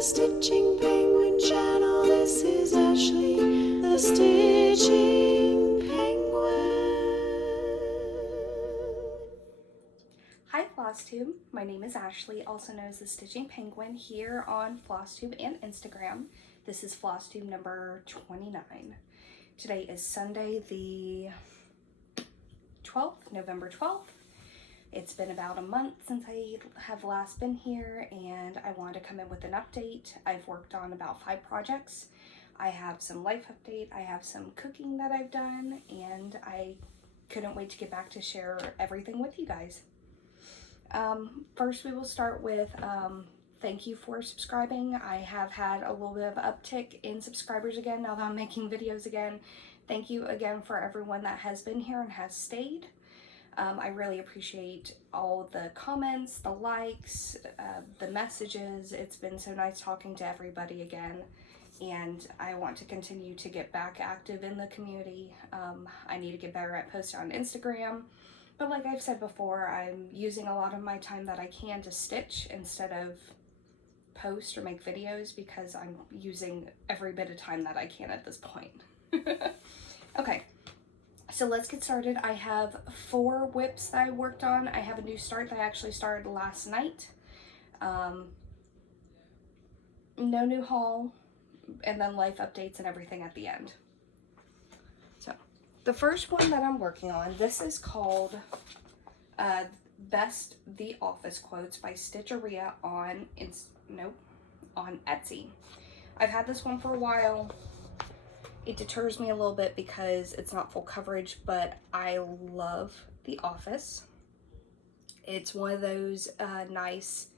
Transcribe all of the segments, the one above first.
the Stitching Penguin channel. This is Ashley, the Stitching Penguin. Hi Flosstube, my name is Ashley, also known as the Stitching Penguin, here on Flosstube and Instagram. This is Flosstube number 29. Today is Sunday the 12th, November 12th. It's been about a month since I have last been here, and I wanted to come in with an update. I've worked on about 5 projects. I have some life update, I have some cooking that I've done, and I couldn't wait to get back to share everything with you guys. First we will start with thank you for subscribing. I have had a little bit of uptick in subscribers again now that I'm making videos again. Thank you again for everyone that has been here and has stayed. I really appreciate all the comments, the likes, the messages. It's been so nice talking to everybody again, and I want to continue to get back active in the community. I need to get better at posting on Instagram, but like I've said before, I'm using a lot of my time that I can to stitch instead of post or make videos because I'm using every bit of time that I can at this point. Okay. So let's get started. I have 4 whips that I worked on. I have a new start that I actually started last night. No new haul, and then life updates and everything at the end. So the first one that I'm working on, this is called Best The Office Quotes by Stitcheria on Etsy. I've had this one for a while. It deters me a little bit because it's not full coverage, but I love The Office. It's one of those nice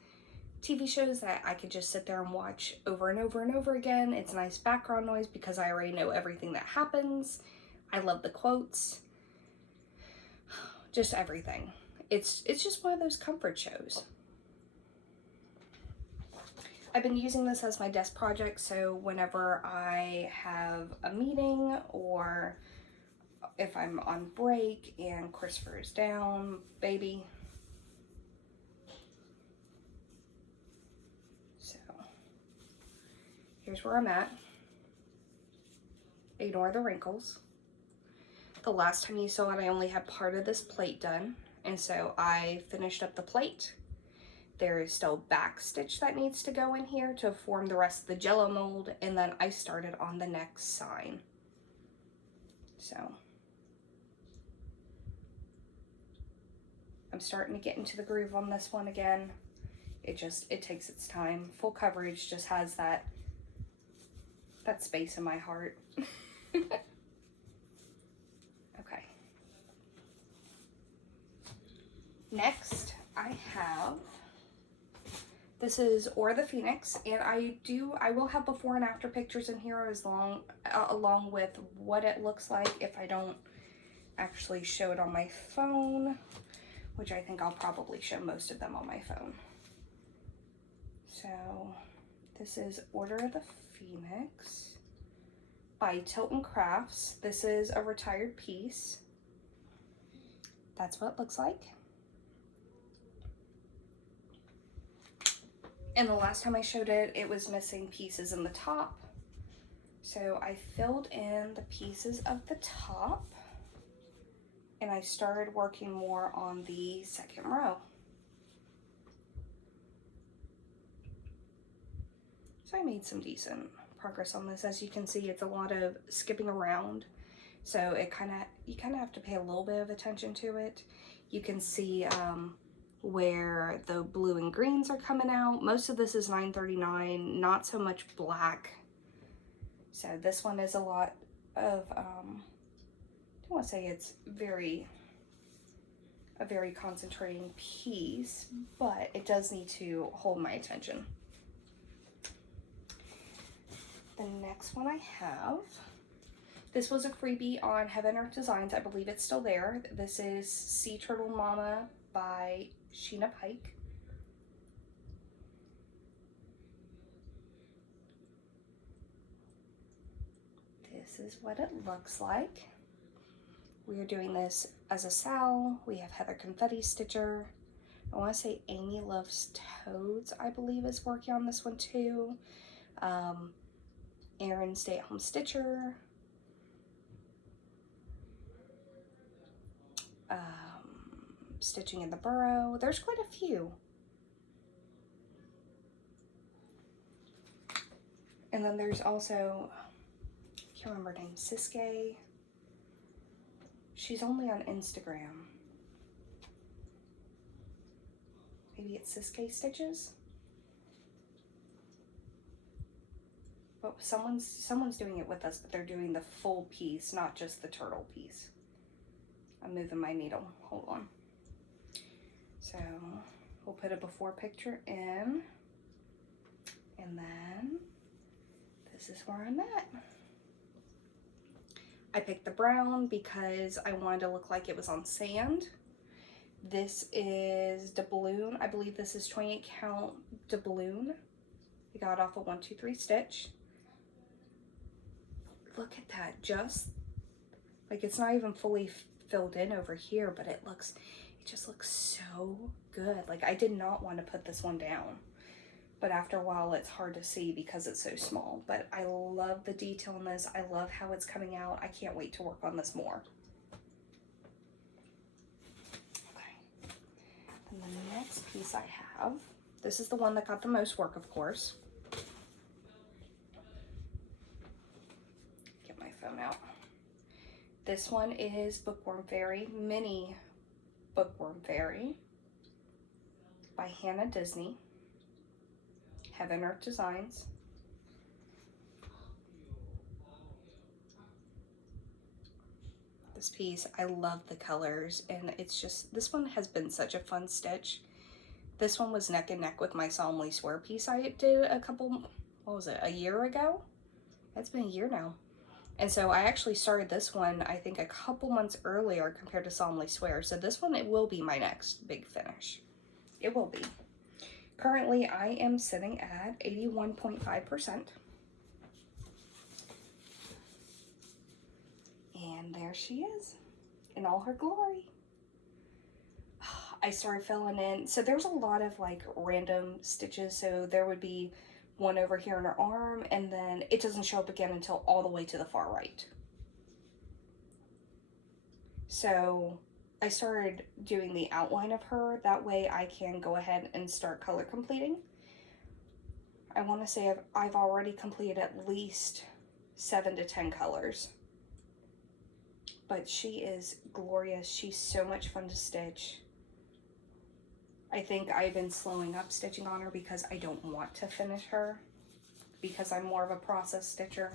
TV shows that I could just sit there and watch over and over and over again. It's nice background noise because I already know everything that happens. I love the quotes. Just everything. It's just one of those comfort shows. I've been using this as my desk project, so whenever I have a meeting or if I'm on break and Christopher is down, baby. So here's where I'm at. Ignore the wrinkles. The last time you saw it, I only had part of this plate done, and so I finished up the plate. There is still back stitch that needs to go in here to form the rest of the jello mold, and then I started on the next sign. So I'm starting to get into the groove on this one again. It takes its time. Full coverage just has that space in my heart. Okay. Next I have, this is Or the Phoenix, and I will have before and after pictures in here along with what it looks like if I don't actually show it on my phone, which I think I'll probably show most of them on my phone. So this is Order of the Phoenix by Tilton Crafts. This is a retired piece. That's what it looks like. And the last time I showed it, it was missing pieces in the top. So I filled in the pieces of the top, and I started working more on the second row. So I made some decent progress on this. As you can see, it's a lot of skipping around. So you kind of have to pay a little bit of attention to it. You can see where the blue and greens are coming out. Most of this is 939, not so much black. So this one is a lot of, I don't want to say it's a very concentrating piece, but it does need to hold my attention. The next one I have, this was a freebie on Heaven Earth Designs. I believe it's still there. This is Sea Turtle Mama by Sheena Pike. This is what it looks like. We are doing this as a Sal. We have Heather Confetti Stitcher, I want to say Amy Loves Toads, I believe, is working on this one too. Erin Stay-at-Home Stitcher. Stitching in the Burrow. There's quite a few. And then there's also, I can't remember her name, Siske. She's only on Instagram. Maybe it's Siske Stitches? But someone's doing it with us, but they're doing the full piece, not just the turtle piece. I'm moving my needle. Hold on. So we'll put a before picture in, and then this is where I'm at. I picked the brown because I wanted to look like it was on sand. This is doubloon. I believe this is 28 count doubloon. I got off a 1-2-3 stitch. Look at that, just like it's not even fully filled in over here, but it just looks so good. Like I did not want to put this one down, but after a while it's hard to see because it's so small. But I love the detail in this. I love how it's coming out. I can't wait to work on this more. Okay, and the next piece I have, this is the one that got the most work, of course. Get my phone out. This one is Bookworm Fairy, Mini Bookworm Fairy by Hannah Disney, Heaven Earth Designs. This piece, I love the colors, and it's just, this one has been such a fun stitch. This one was neck and neck with my Solemnly Swear piece I did a couple, what was it, a year ago? It's been a year now. And so I actually started this one, I think, a couple months earlier compared to Solemnly Swear. So this one, it will be my next big finish. It will be. Currently, I am sitting at 81.5%. And there she is in all her glory. I started filling in. So there's a lot of like random stitches. So there would be one over here in her arm, and then it doesn't show up again until all the way to the far right. So I started doing the outline of her. That way I can go ahead and start color completing. I want to say I've already completed at least 7 to 10 colors. But she is glorious. She's so much fun to stitch. I think I've been slowing up stitching on her because I don't want to finish her, because I'm more of a process stitcher.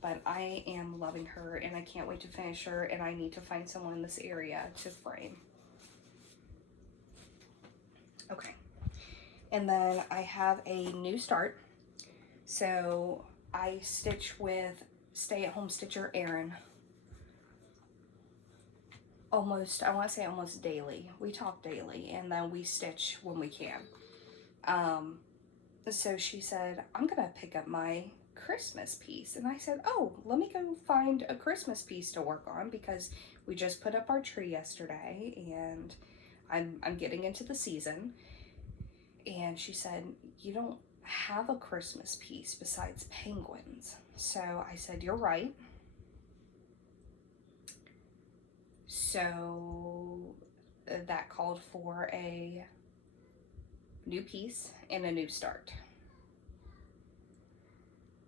But I am loving her, and I can't wait to finish her, and I need to find someone in this area to frame. Okay, and then I have a new start. So I stitch with Stay-at-Home Stitcher Erin almost, I want to say almost daily. We talk daily, and then we stitch when we can. So she said, I'm gonna pick up my Christmas piece. And I said, oh, let me go find a Christmas piece to work on, because we just put up our tree yesterday, and I'm getting into the season. And she said, you don't have a Christmas piece besides penguins. So I said, you're right. So that called for a new piece and a new start.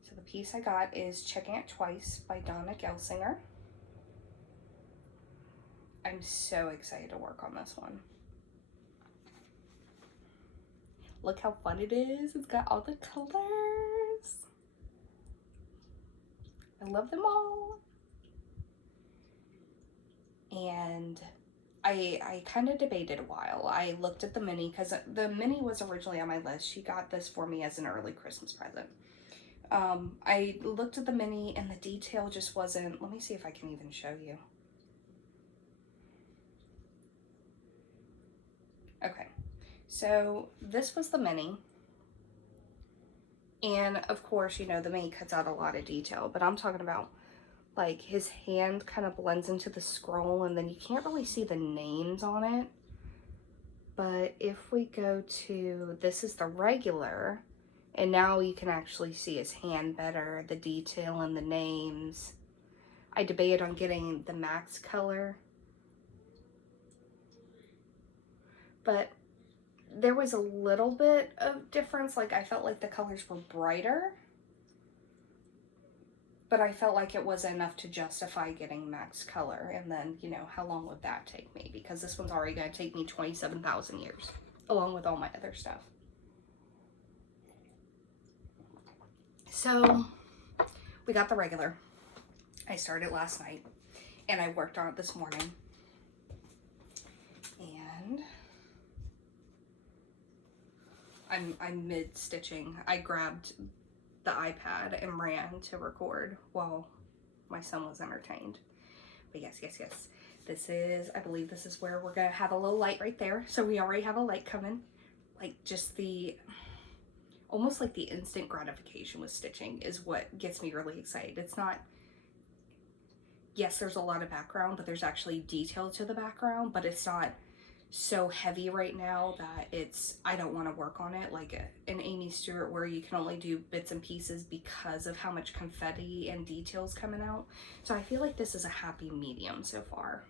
So the piece I got is Checking It Twice by Donna Gelsinger. I'm so excited to work on this one. Look how fun it is. It's got all the colors. I love them all. And I kind of debated a while. I looked at the mini, because the mini was originally on my list. She got this for me as an early Christmas present. I looked at the mini, and the detail just wasn't, let me see if I can even show you. Okay, so this was the mini. And of course, you know, the mini cuts out a lot of detail, but I'm talking about like his hand kind of blends into the scroll, and then you can't really see the names on it. But if we go to, this is the regular, and now you can actually see his hand better, the detail and the names. I debated on getting the max color, but there was a little bit of difference. Like, I felt like the colors were brighter, but I felt like it wasn't enough to justify getting max color. And then, you know, how long would that take me? Because this one's already going to take me 27,000 years, along with all my other stuff. So we got the regular. I started last night and I worked on it this morning. And I'm mid-stitching. I grabbed the iPad and ran to record while my son was entertained. But yes. This is, I believe this is where we're gonna have a little light right there. So we already have a light coming. Like, just the, almost like the instant gratification with stitching is what gets me really excited. It's not, yes, there's a lot of background, but there's actually detail to the background, but it's not so heavy right now that it's, I don't want to work on it like an Amy Stewart where you can only do bits and pieces because of how much confetti and details coming out. So I feel like this is a happy medium so far.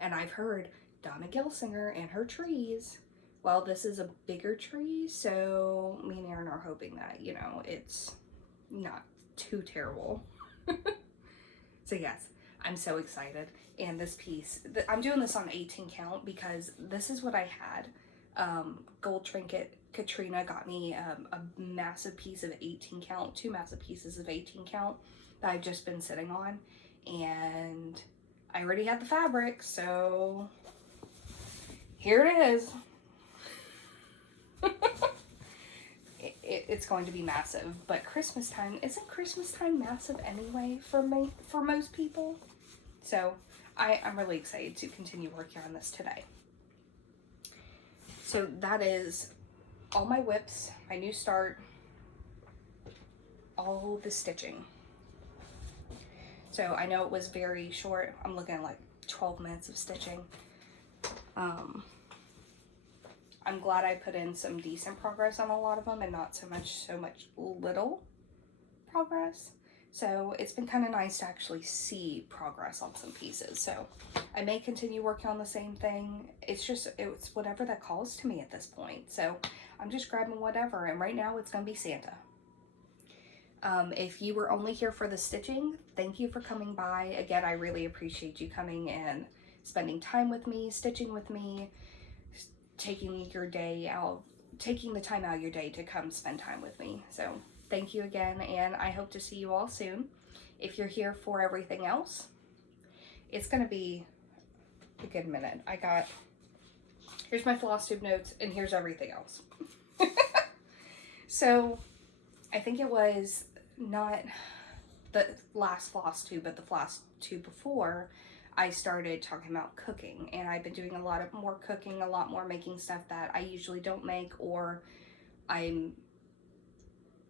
And I've heard Donna Gelsinger and her trees. Well, this is a bigger tree, so me and Aaron are hoping that, you know, it's not too terrible. So yes, I'm so excited. And this piece, I'm doing this on 18 count because this is what I had. Gold Trinket Katrina got me a massive piece of 18 count, 2 massive pieces of 18 count that I've just been sitting on. And I already had the fabric, so here it is. It's going to be massive, but Christmas time, isn't Christmas time massive anyway for most people? So I'm really excited to continue working on this today. So that is all my whips, my new start, all the stitching. So I know it was very short. I'm looking at like 12 minutes of stitching. I'm glad I put in some decent progress on a lot of them and not so much little progress. So it's been kind of nice to actually see progress on some pieces. So I may continue working on the same thing. It's whatever that calls to me at this point. So I'm just grabbing whatever. And right now it's going to be Santa. If you were only here for the stitching, thank you for coming by. Again, I really appreciate you coming and spending time with me, stitching with me, taking the time out of your day to come spend time with me. So thank you again, and I hope to see you all soon. If you're here for everything else, it's gonna be a good minute. Here's my Flosstube notes, and here's everything else. So I think it was not the last Flosstube, but the Flosstube before, I started talking about cooking, and I've been doing a lot more cooking, a lot more making stuff that I usually don't make, or I'm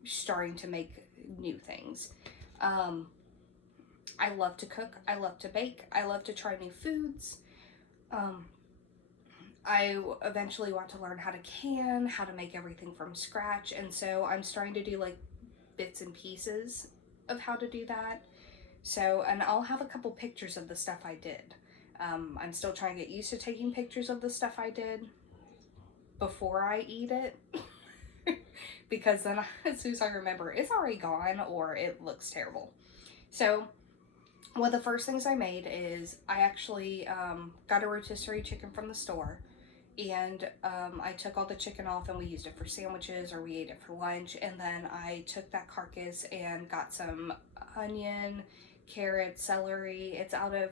starting to make new things. I love to cook, I love to bake, I love to try new foods. I eventually want to learn how to can, how to make everything from scratch, and so I'm starting to do like bits and pieces of how to do that. So, and I'll have a couple pictures of the stuff I did. I'm still trying to get used to taking pictures of the stuff I did before I eat it. Because then as soon as I remember, it's already gone or it looks terrible. So, one of the first things I made is I actually got a rotisserie chicken from the store. And I took all the chicken off and we used it for sandwiches or we ate it for lunch. And then I took that carcass and got some onion, carrot, celery. It's out of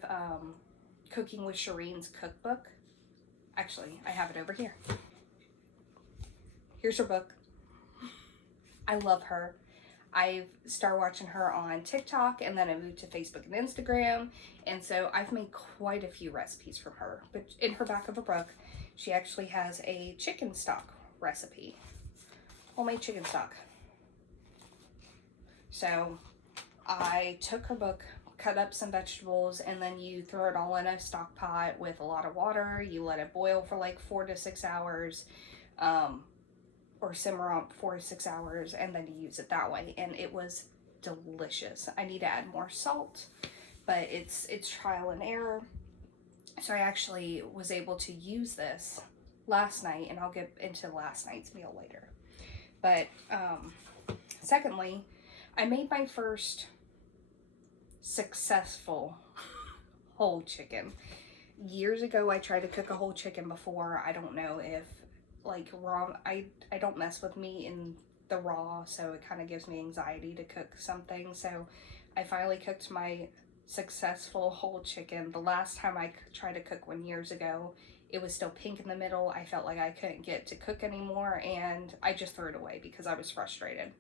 Cooking with Shireen's cookbook. Actually, I have it over here. Here's her book. I love her. I've started watching her on TikTok, and then I moved to Facebook and Instagram. And so I've made quite a few recipes from her. But in her back of a book, she actually has a chicken stock recipe. Homemade chicken stock. So I took her book, cut up some vegetables, and then you throw it all in a stock pot with a lot of water. You let it boil for like 4 to 6 hours, or simmer on 4 to 6 hours, and then you use it that way. And it was delicious. I need to add more salt, but it's trial and error. So I actually was able to use this last night, and I'll get into last night's meal later. But secondly, I made my first successful whole chicken. Years ago, I tried to cook a whole chicken before. I don't know if like raw, I don't mess with meat in the raw, so it kind of gives me anxiety to cook something. So I finally cooked my successful whole chicken. The last time I tried to cook one years ago, it was still pink in the middle. I felt like I couldn't get to cook anymore, and I just threw it away because I was frustrated.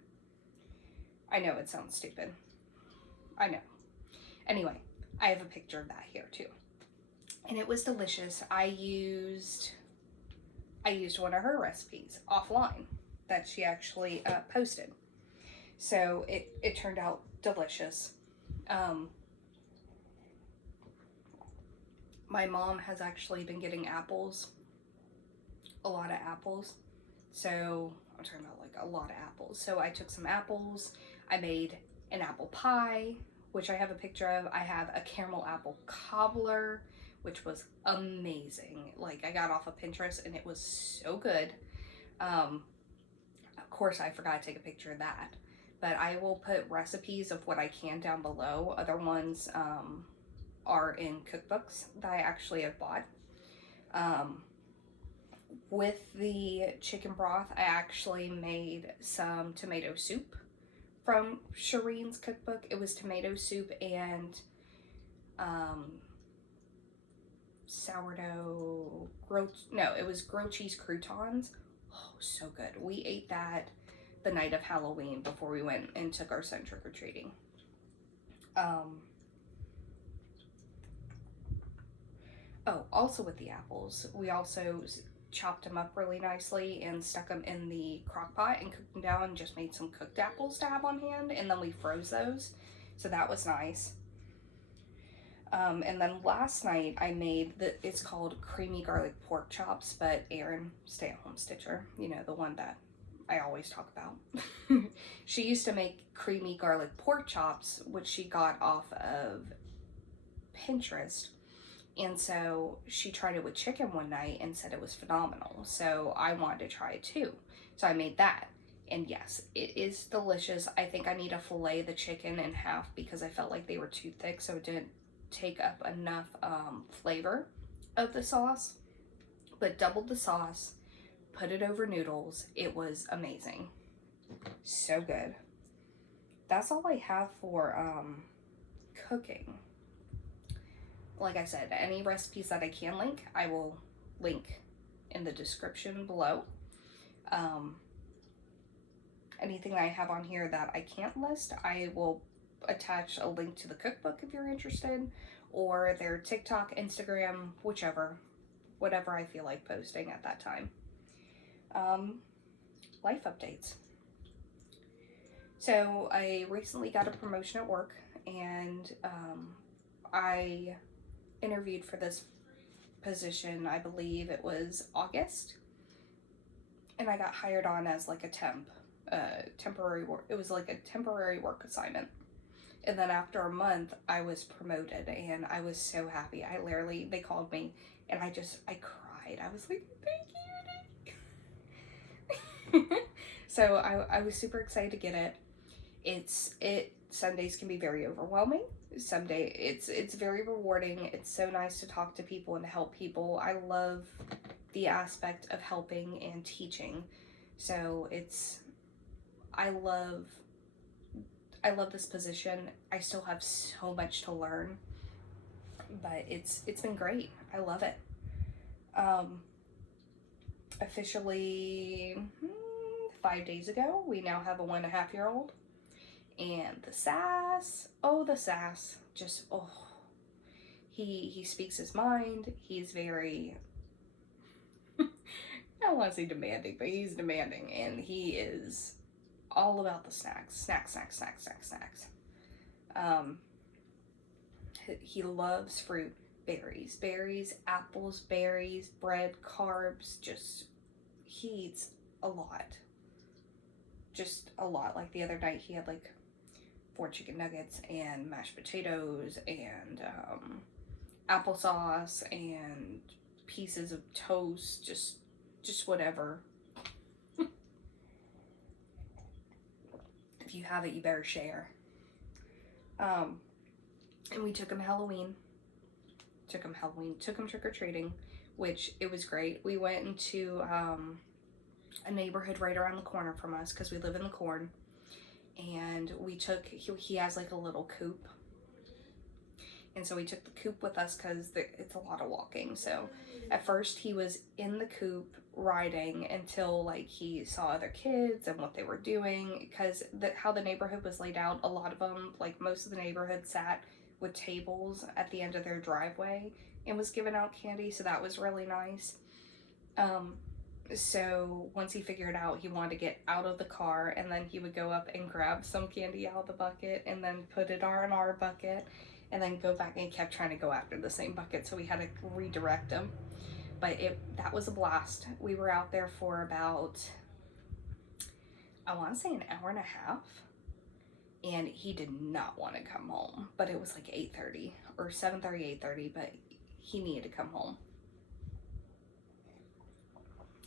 I know it sounds stupid. I know. Anyway, I have a picture of that here too. And it was delicious. I used one of her recipes offline that she actually posted. So it turned out delicious. My mom has actually been getting apples, a lot of apples. So I'm talking about like a lot of apples. So I took some apples, I made an apple pie, which I have a picture of. I have a caramel apple cobbler, which was amazing. Like, I got off of Pinterest and it was so good. Of course, I forgot to take a picture of that, but I will put recipes of what I can down below. Other ones are in cookbooks that I actually have bought. With the chicken broth, I actually made some tomato soup from Shireen's cookbook. It was tomato soup and sourdough it was grilled cheese croutons. Oh, so good. We ate that the night of Halloween before we went and took our son trick-or-treating. Also with the apples, we also chopped them up really nicely and stuck them in the crock pot and cooked them down and just made some cooked apples to have on hand, and then we froze those, so that was nice. And then last night I made it's called creamy garlic pork chops, but Erin, stay-at-home stitcher, you know, the one that I always talk about, she used to make creamy garlic pork chops, which she got off of Pinterest. And so she tried it with chicken one night and said it was phenomenal. So I wanted to try it too. So I made that. And yes, it is delicious. I think I need to fillet the chicken in half because I felt like they were too thick, so it didn't take up enough flavor of the sauce. But doubled the sauce, put it over noodles. It was amazing. So good. That's all I have for cooking. Like I said, any recipes that I can link, I will link in the description below. Anything that I have on here that I can't list, I will attach a link to the cookbook if you're interested, or their TikTok, Instagram, whatever I feel like posting at that time. Life updates. So I recently got a promotion at work, and I interviewed for this position, I believe it was August, and I got hired on as like a temporary work. It was like a temporary work assignment, and then after a month I was promoted, and I was so happy. They called me and I cried. I was like, thank you. So I was super excited to get it. Some days can be very overwhelming. Someday it's very rewarding. It's so nice to talk to people and to help people. I love the aspect of helping and teaching. So I love this position. I still have so much to learn, but it's been great. I love it. Officially 5 days ago, we now have a 1.5-year-old. And the sass, he speaks his mind. He's very, I don't want to say demanding, but he's demanding, and he is all about the snacks. he loves fruit. Berries, apples, berries, bread, carbs, just, he eats a lot. Just a lot. Like the other night he had like 4 chicken nuggets and mashed potatoes and applesauce and pieces of toast, just whatever. If you have it, you better share. And we took him Halloween. Took him trick-or-treating, which it was great. We went into a neighborhood right around the corner from us because we live in the corn, and he has like a little coop, and so we took the coop with us because it's a lot of walking. So at first he was in the coop riding until like he saw other kids and what they were doing, because how the neighborhood was laid out, a lot of them, like most of the neighborhood, sat with tables at the end of their driveway and was giving out candy, so that was really nice. So once he figured out, he wanted to get out of the car, and then he would go up and grab some candy out of the bucket and then put it in our bucket and then go back, and he kept trying to go after the same bucket, so we had to redirect him. But that was a blast. We were out there for about, I want to say, an hour and a half. And he did not want to come home, but it was like 8:30 or 7:30, 8:30, but he needed to come home.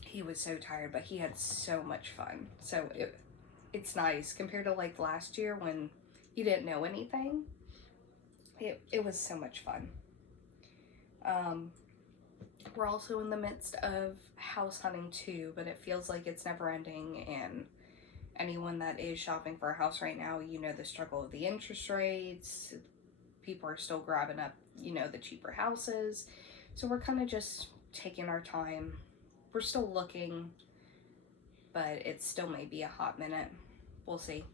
He was so tired, but he had so much fun. So it's nice compared to like last year when he didn't know anything. It was so much fun. We're also in the midst of house hunting too, but it feels like it's never ending, and anyone that is shopping for a house right now, you know the struggle of the interest rates. People are still grabbing up, the cheaper houses. So we're kind of just taking our time. We're still looking, but it still may be a hot minute. We'll see.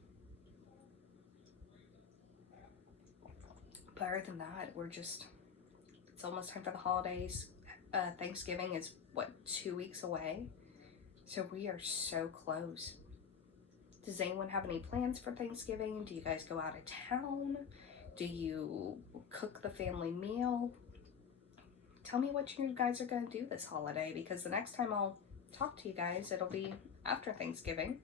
But other than that, it's almost time for the holidays. Thanksgiving is, 2 weeks away? So we are so close. Does anyone have any plans for Thanksgiving? Do you guys go out of town? Do you cook the family meal? Tell me what you guys are going to do this holiday, because the next time I'll talk to you guys, it'll be after Thanksgiving.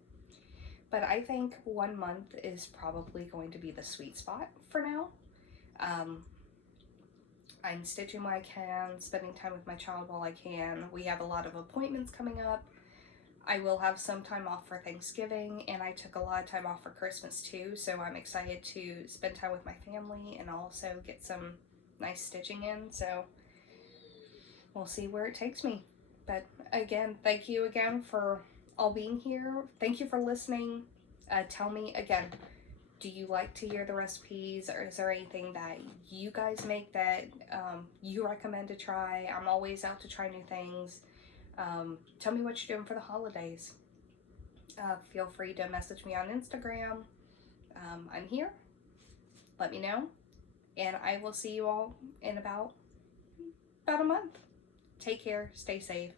But I think 1 month is probably going to be the sweet spot for now. I'm stitching while I can, spending time with my child while I can. We have a lot of appointments coming up. I will have some time off for Thanksgiving, and I took a lot of time off for Christmas too, so I'm excited to spend time with my family and also get some nice stitching in. So we'll see where it takes me. But again, thank you again for all being here. Thank you for listening. Tell me again, do you like to hear the recipes, or is there anything that you guys make that you recommend to try? I'm always out to try new things. Tell me what you're doing for the holidays. Feel free to message me on Instagram. I'm here. Let me know. And I will see you all in about a month. Take care. Stay safe.